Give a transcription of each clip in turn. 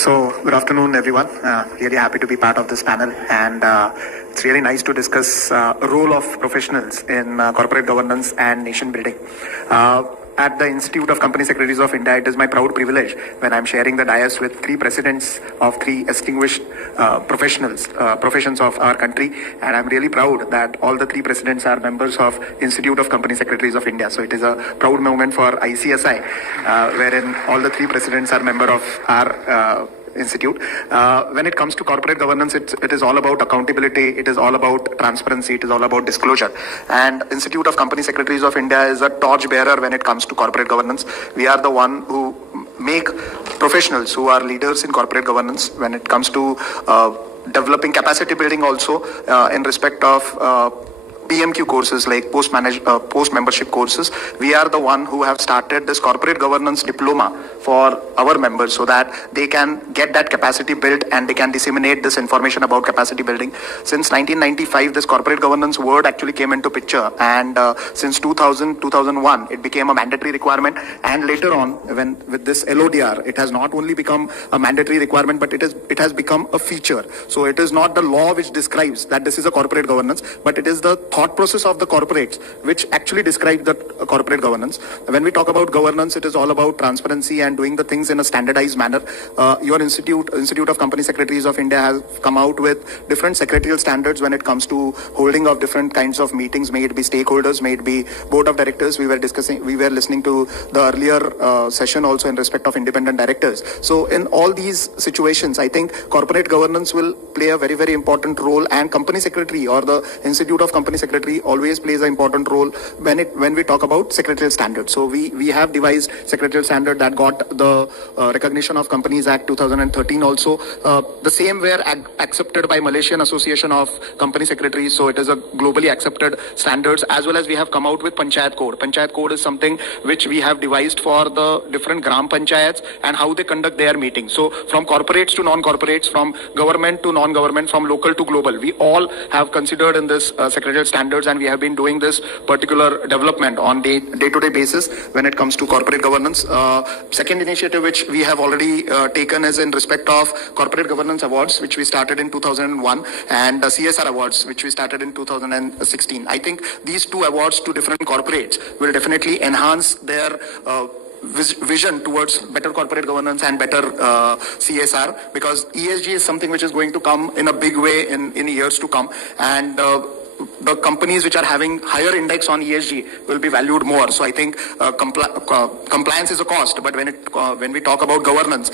So, good afternoon, everyone. Really happy to be part of this panel, and it's really nice to discuss role of professionals in corporate governance and nation building. At the Institute of Company Secretaries of India, it is my proud privilege when I'm sharing the dais with three presidents of three distinguished professions of our country, and I'm really proud that all the three presidents are members of Institute of Company Secretaries of India. So it is a proud moment for ICSI, wherein all the three presidents are member of our institute. When it comes to corporate governance, it is all about accountability, it is all about transparency, it is all about disclosure. And Institute of Company Secretaries of India is a torch bearer when it comes to corporate governance. We are the one who make professionals who are leaders in corporate governance when it comes to developing capacity building also in respect of PMQ courses like post membership courses. We are the one who have started this corporate governance diploma for our members so that they can get that capacity built and they can disseminate this information about capacity building. Since 1995, this corporate governance word actually came into picture, and since 2001, it became a mandatory requirement. And later on, when with this LODR, it has not only become a mandatory requirement, but it has become a feature. So it is not the law which describes that this is a corporate governance, but it is the thought process of the corporates which actually describe the corporate governance. When we talk about governance, it is all about transparency and doing the things in a standardized manner. Your Institute of Company Secretaries of India has come out with different secretarial standards when it comes to holding of different kinds of meetings, may it be stakeholders, may it be board of directors. We were listening to the earlier session also in respect of independent directors. So in all these situations, I think corporate governance will play a very, very important role, and company secretary or the Institute of Company Secretary always plays an important role when we talk about secretarial standards. So we have devised secretarial standard that got the recognition of Companies Act 2013 also. The same were accepted by Malaysian Association of Company Secretaries, so it is a globally accepted standards, as well as we have come out with Panchayat Code. Panchayat Code is something which we have devised for the different Gram Panchayats and how they conduct their meetings. So from corporates to non-corporates, from government to non-government, from local to global, we all have considered in this secretarial standards, and we have been doing this particular development on day-to-day basis when it comes to corporate governance. Second initiative which we have already taken is in respect of corporate governance awards, which we started in 2001, and CSR awards, which we started in 2016. I think these two awards to different corporates will definitely enhance their vision towards better corporate governance and better CSR, because ESG is something which is going to come in a big way in years to come, and the companies which are having higher index on ESG will be valued more. So I think compliance is a cost, but when we talk about governance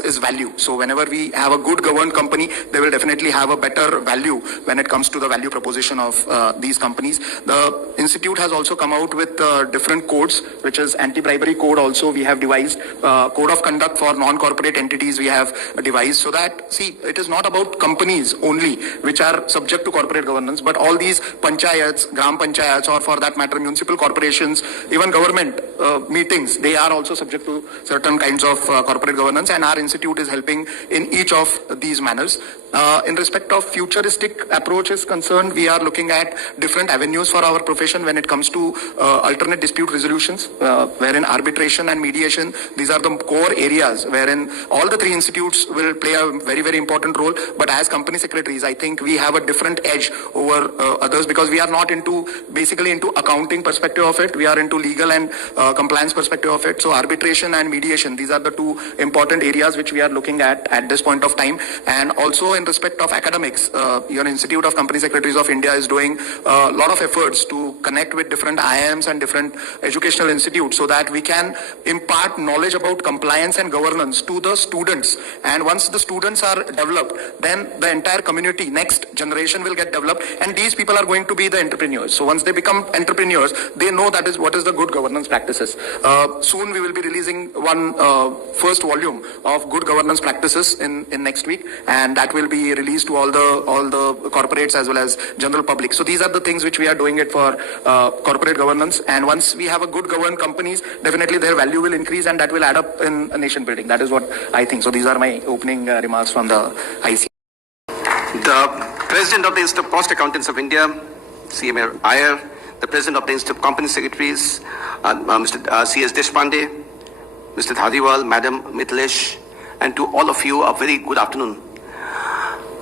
is value. So whenever we have a good governed company, they will definitely have a better value when it comes to the value proposition of these companies. The institute has also come out with different codes, which is anti-bribery code also we have devised, code of conduct for non-corporate entities we have devised, so that, see, it is not about companies only which are subject to corporate governance, but all these panchayats, gram panchayats, or for that matter municipal corporations, even government meetings, they are also subject to certain kinds of corporate governance, and our institute is helping in each of these manners. In respect of futuristic approach is concerned, we are looking at different avenues for our profession when it comes to alternate dispute resolutions, wherein arbitration and mediation, these are the core areas wherein all the three institutes will play a very, very important role. But as company secretaries, I think we have a different edge over others, because we are not basically into accounting perspective of it, we are into legal and compliance perspective of it. So arbitration and mediation, these are the two important areas which we are looking at this point of time. And also in respect of academics, your Institute of Company Secretaries of India is doing a lot of efforts to connect with different IIMs and different educational institutes, so that we can impart knowledge about compliance and governance to the students. And once the students are developed, then the entire community, next generation will get developed, and these people are going to be the entrepreneurs. So once they become entrepreneurs, they know that is what is the good governance practices. Soon we will be releasing one first volume of good governance practices in next week, and that will be released to all the corporates as well as general public. So these are the things which we are doing it for corporate governance, and once we have a good governed companies, definitely their value will increase, and that will add up in nation building. That is what I think. So these are my opening remarks from the IC. The President of the Institute of Cost Accountants of India, CMA Iyer, the President of the Institute of Company Secretaries, Mr. C.S. Deshpande, Mr. Dhariwal, Madam Mithilesh, and to all of you a very good afternoon.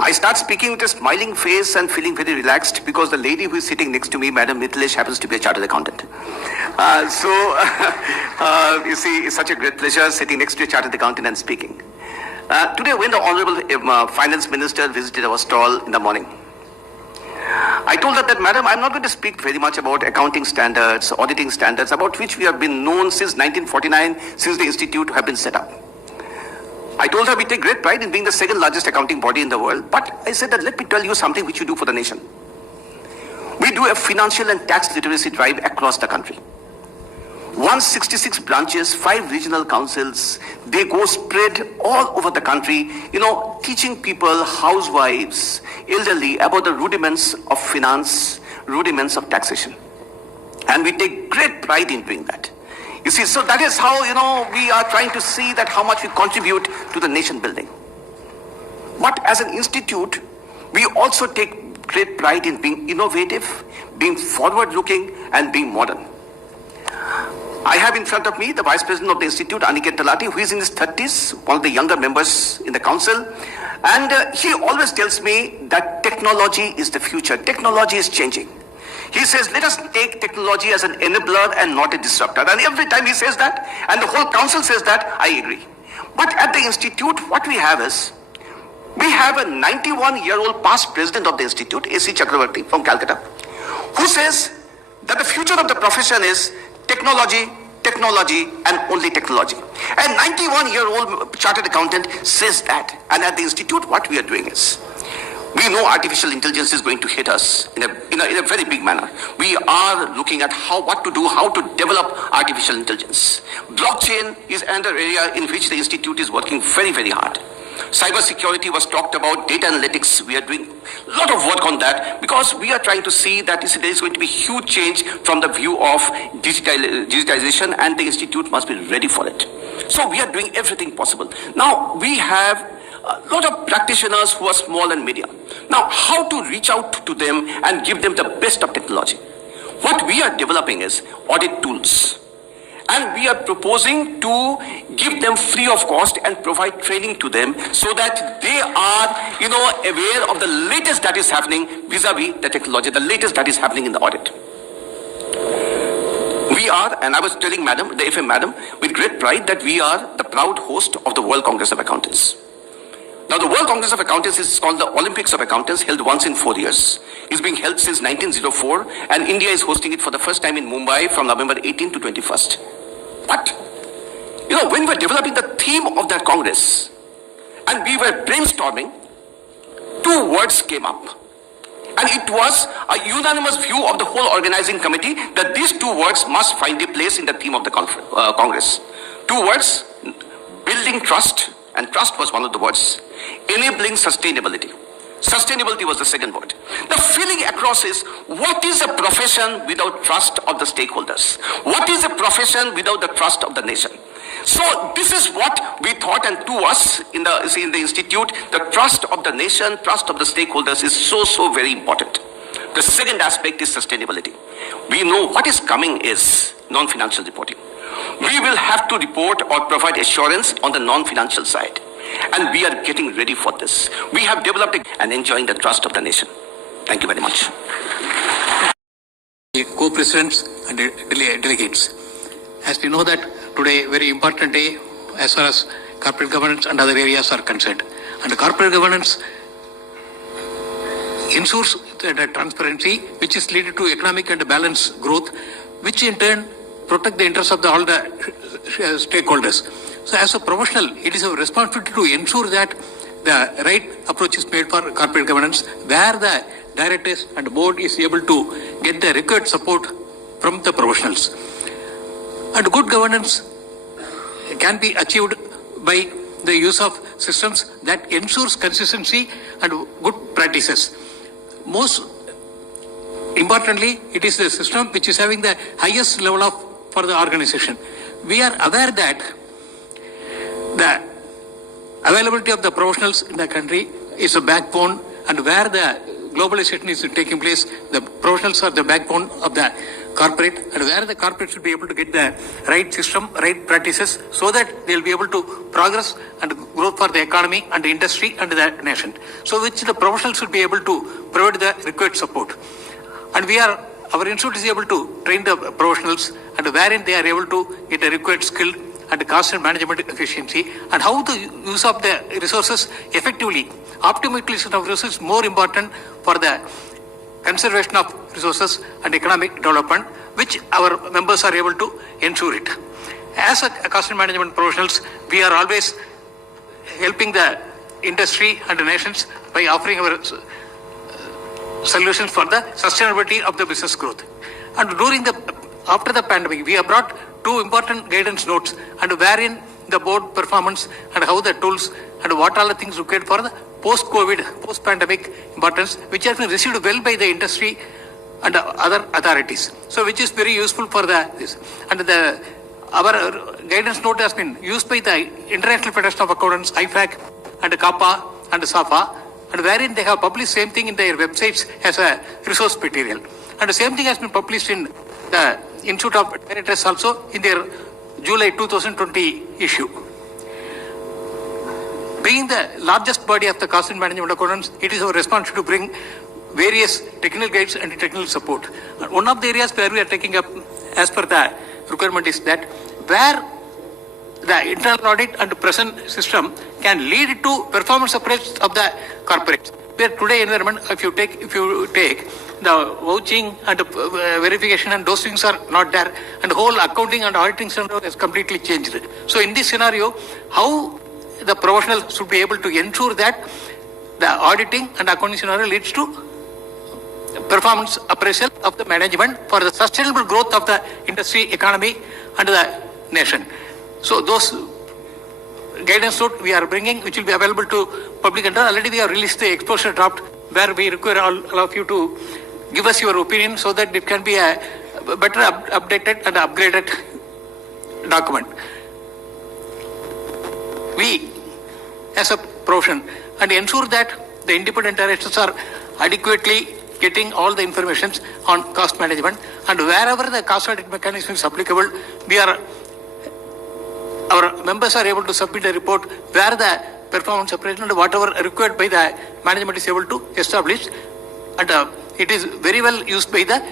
I start speaking with a smiling face and feeling very relaxed because the lady who is sitting next to me, Madam Mithilesh, happens to be a chartered accountant. You see, it's such a great pleasure sitting next to a chartered accountant and speaking. Today, when the Honorable Finance Minister visited our stall in the morning, I told her that, Madam, I'm not going to speak very much about accounting standards, auditing standards, about which we have been known since 1949, since the Institute have been set up. I told her we take great pride in being the second largest accounting body in the world, but I said that let me tell you something which you do for the nation. We do a financial and tax literacy drive across the country. 166 branches, 5 regional councils, they go spread all over the country, teaching people, housewives, elderly, about the rudiments of finance, rudiments of taxation. And we take great pride in doing that. You see, so that is how, we are trying to see that how much we contribute to the nation building. But as an institute, we also take great pride in being innovative, being forward-looking, and being modern. I have in front of me the Vice President of the Institute, Aniket Talati, who is in his 30s, one of the younger members in the council. And he always tells me that technology is the future. Technology is changing. He says, let us take technology as an enabler and not a disruptor. And every time he says that, and the whole council says that, I agree. But at the Institute, what we have is, we have a 91-year-old past president of the Institute, A.C. Chakravarti from Calcutta, who says that the future of the profession is technology, technology, and only technology. A 91-year-old chartered accountant says that. And at the Institute, what we are doing is, we know artificial intelligence is going to hit us in a very big manner. We are looking at what to do, how to develop artificial intelligence. Blockchain is another area in which the Institute is working very, very hard. Cyber security was talked about, data analytics, we are doing a lot of work on that because we are trying to see that there is going to be huge change from the view of digitization, and the Institute must be ready for it. So we are doing everything possible. Now we have a lot of practitioners who are small and medium. Now, how to reach out to them and give them the best of technology? What we are developing is audit tools. And we are proposing to give them free of cost and provide training to them so that they are, aware of the latest that is happening vis-a-vis the technology, the latest that is happening in the audit. We are, and I was telling Madam, the FM Madam, with great pride that we are the proud host of the World Congress of Accountants. Now, the World Congress of Accountants is called the Olympics of Accountants, held once in 4 years. It's being held since 1904, and India is hosting it for the first time in Mumbai from November 18 to 21st. But, when we were developing the theme of that Congress, and we were brainstorming, 2 words came up. And it was a unanimous view of the whole organizing committee that these 2 words must find a place in the theme of the Congress. 2 words, building trust, and trust was one of the words. Enabling sustainability. Sustainability was the second word. The feeling across is, what is a profession without trust of the stakeholders? What is a profession without the trust of the nation? So this is what we thought, and to us in the Institute, the trust of the nation, trust of the stakeholders is so very important. The second aspect is sustainability. We know what is coming is non-financial reporting. We will have to report or provide assurance on the non-financial side. And we are getting ready for this. We have developed and enjoying the trust of the nation. Thank you very much. Co-presidents and delegates. As we know that today, very important day as far as corporate governance and other areas are concerned. And corporate governance ensures the transparency, which is leading to economic and balanced growth, which in turn protect the interests of all the stakeholders. So as a professional, it is our responsibility to ensure that the right approach is made for corporate governance, where the directors and board is able to get the required support from the professionals. And good governance can be achieved by the use of systems that ensures consistency and good practices. Most importantly, it is the system which is having the highest level of for the organization. We are aware that the availability of the professionals in the country is a backbone, and where the globalization is taking place, the professionals are the backbone of the corporate, and where the corporate should be able to get the right system, right practices, so that they'll be able to progress and grow for the economy and the industry and the nation. So which the professionals should be able to provide the required support. And our institute is able to train the professionals, and wherein they are able to get a required skill and cost and management efficiency, and how the use of the resources effectively. Optimal utilization of resources is more important for the conservation of resources and economic development, which our members are able to ensure it. As a cost and management professionals, we are always helping the industry and the nations by offering our solutions for the sustainability of the business growth. And after the pandemic, we have brought two important guidance notes, and wherein the board performance and how the tools and what all the things required for the post-COVID, post-pandemic importance, which has been received well by the industry and other authorities. So, which is very useful for this. And our guidance note has been used by the International Federation of Accountants, IFAC, and CAPA and SAFA, and wherein they have published same thing in their websites as a resource material. And the same thing has been published in the Institute of Directors also in their July 2020 issue. Being the largest body of the cost and management accountants, it is our responsibility to bring various technical guides and technical support. And one of the areas where we are taking up as per the requirement is that where the internal audit and present system can lead to performance appraisals of the corporates. Where today environment, if you take the vouching and verification and those things are not there, and the whole accounting and auditing scenario has completely changed. So in this scenario, how the professional should be able to ensure that the auditing and accounting scenario leads to performance appraisal of the management for the sustainable growth of the industry, economy and the nation. So those guidance note we are bringing, which will be available to public, and already we have released the exposure draft, where we require all of you to give us your opinion so that it can be a better updated and upgraded document. We, as a profession, and ensure that the independent directors are adequately getting all the information on cost management, and wherever the cost audit mechanism is applicable, our members are able to submit a report where the performance appraisal and whatever required by the management is able to establish, and it is very well used by the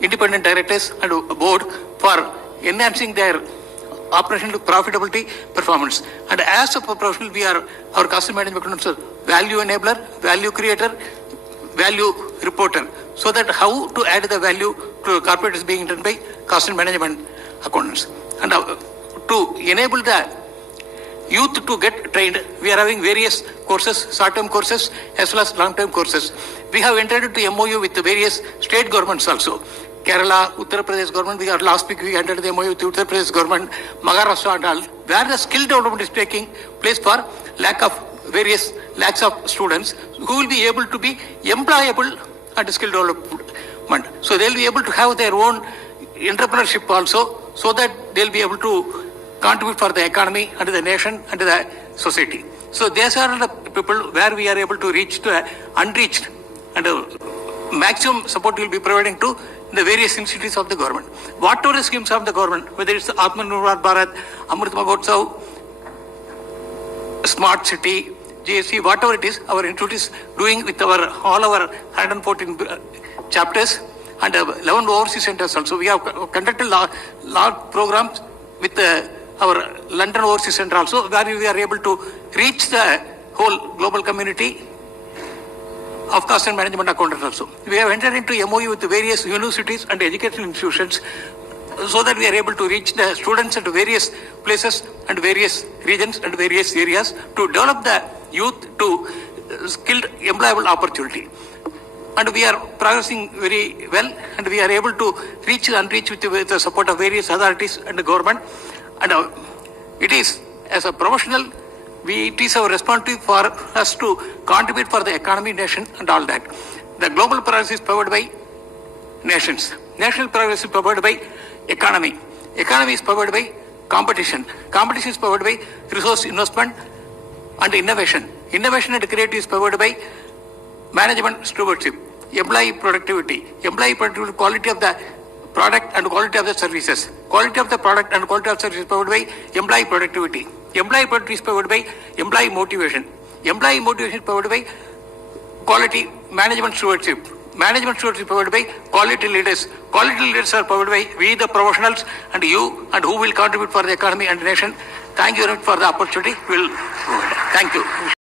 independent directors and board for enhancing their operational profitability performance. And as a professional, our cost management accountants are value enabler, value creator, value reporter, so that how to add the value to corporate is being done by cost and management accountants. And to enable the youth to get trained, we are having various courses, short-term courses as well as long-term courses. We have entered into MOU with the various state governments also. Kerala, Uttar Pradesh government, last week we entered the MOU with Uttar Pradesh government, Maharashtra and all, where the skill development is taking place for various lakhs of students who will be able to be employable at skill development. So they'll be able to have their own entrepreneurship also, so that they'll be able to contribute for the economy and the nation and the society. So these are the people where we are able to reach the unreached, and maximum support will be providing to the various institutes of the government. Whatever the schemes of the government, whether it's Atmanirbhar Bharat, Amrit Mahotsav, Smart City, GSC, whatever it is, our institute is doing with all our 114 chapters and 11 overseas centers also. We have conducted large programs with our London overseas center also, where we are able to reach the whole global community of cost and management accountants also. We have entered into MOU with various universities and educational institutions, so that we are able to reach the students at various places and various regions and various areas to develop the youth to skilled employable opportunity. And we are progressing very well, and we are able to reach and unreach with the support of various authorities and the government. And it is, as a professional, it is our responsibility for us to contribute for the economy, nation and all that. The global progress is powered by nations. National progress is powered by economy. Economy is powered by competition. Competition is powered by resource investment and innovation. Innovation and creativity is powered by management stewardship. Employee productivity, quality of the product and quality of the services. Quality of the product and quality of services provided by employee productivity. Employee productivity is provided by employee motivation. Employee motivation is provided by quality management stewardship. Management stewardship is provided by quality leaders. Quality leaders are provided by we the professionals and you and who will contribute for the economy and the nation. Thank you very much for the opportunity. Thank you.